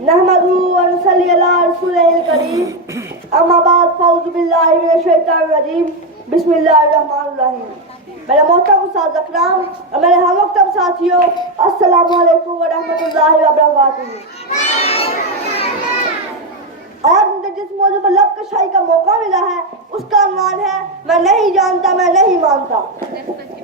نحمدہ ونصلی علی رسولہ الکریم اما بعد فاعوذ باللہ من الشیطان الرجیم بسم اللہ الرحمن الرحیم۔ میرے محترم استاد اکرام اور میرے ہم مکتب ساتھیوں، السلام علیکم ورحمۃ اللہ وبرکاتہ۔ آج مجھے جس موضوع پر لب کشائی کا موقع ملا ہے اس کا عنوان ہے میں نہیں جانتا میں نہیں مانتا۔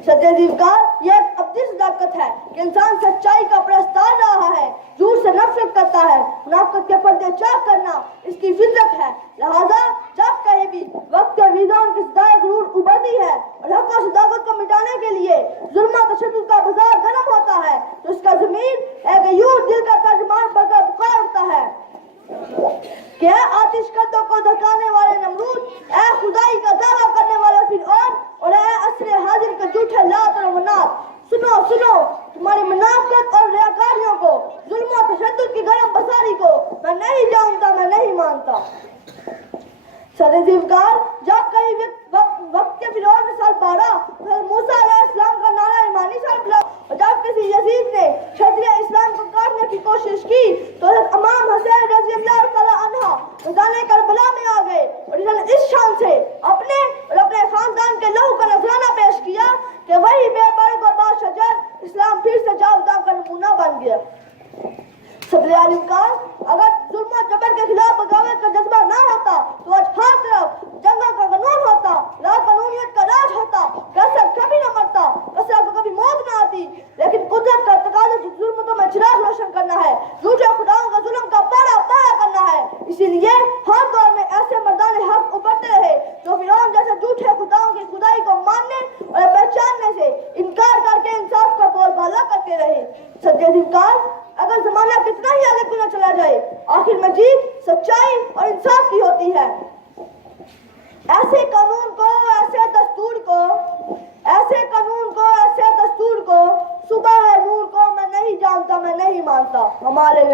سچے دیوکار، یہ ایک ابدی صداقت ہے کہ انسان سچائی کا پرستار رہا ہے، جھوٹ سے نفرت کرتا ہے، منافقت کے پردے چاک کرنا اس کی فطرت ہے۔ لہذا جب کہیں بھی وقت ویزان کی صدائے غرور ابھرتی ہے اور حق و صداقت کو مٹانے کے لیے ظلم و تشدد کا بازار گرم ہوتا ہے تو اس کا ضمیر ایک غیور دل کا ترجمان بن کر پکار اٹھتا ہے کہ اے آتش قدوں کو دھکانے والے نمرود، اے خدائی کا دعویٰ کرنے والے فرعون، اور اے عصر حاضر کے جھوٹے لات اور منات، سنو سنو تمہاری منافقت اور ریاکاریوں کو، ظلم و تشدد کی گرم بساری کو میں نہیں جانتا میں نہیں مانتا۔ سچے دیوکار، جب کہیں وقت کے فرعون نے سر پاڑا تو موسیٰ علیہ السلام کا نعرہ ایمانی سر بلا، اور جب کسی یزید نے شریعہ اسلام کو کاٹنے کی کوشش کی تو حضرت امام حسین رضی اللہ تعالیٰ عنہ میدان کربلا میں آ گئے اور انہوں نے اس شان سے اپنے اور اپنے خاندان کے لہو کا نذرانہ پیش کیا کہ وہی بے برگ اور باشجر اسلام پھر سے جاوداں کا نمونہ بن گیا۔ صدر عالم کار، اگر ظلم و جبر کے خلاف بغاوت کا جذبہ نہ ہوتا تو آج ہر طرف جنگوں کا قانون ہوتا، لا قانونیت کا راج ہوتا، کثرت کبھی نہ مرتا، کثرت کو کبھی موت نہ آتی۔ لیکن قدرت کا تقاضا ظلمتوں میں چراغ روشن کرنا ہے، جھوٹے خداؤں کا ظلم کا پارا پارا کرنا ہے۔ اسی لیے ہر دور میں ایسے مردان حق ابھرتے رہے جو فرعون جیسے جھوٹے خداؤں کی خدائی کو ماننے اور پہچاننے سے انکار کر کے انصاف کا بول بالا کرتے رہے۔ سچے دیوکار، اگر زمانہ کتنا ہی آگے کیوں نہ چلا جائے، آخر میں جیت سچائی اور انصاف کی ہوتی ہے۔ ایسے قانون کو، ایسے دستور کو، ایسے قانون کو، ایسے دستور کو، صبح ہے نور کو میں نہیں جانتا میں نہیں مانتا۔ ہمارے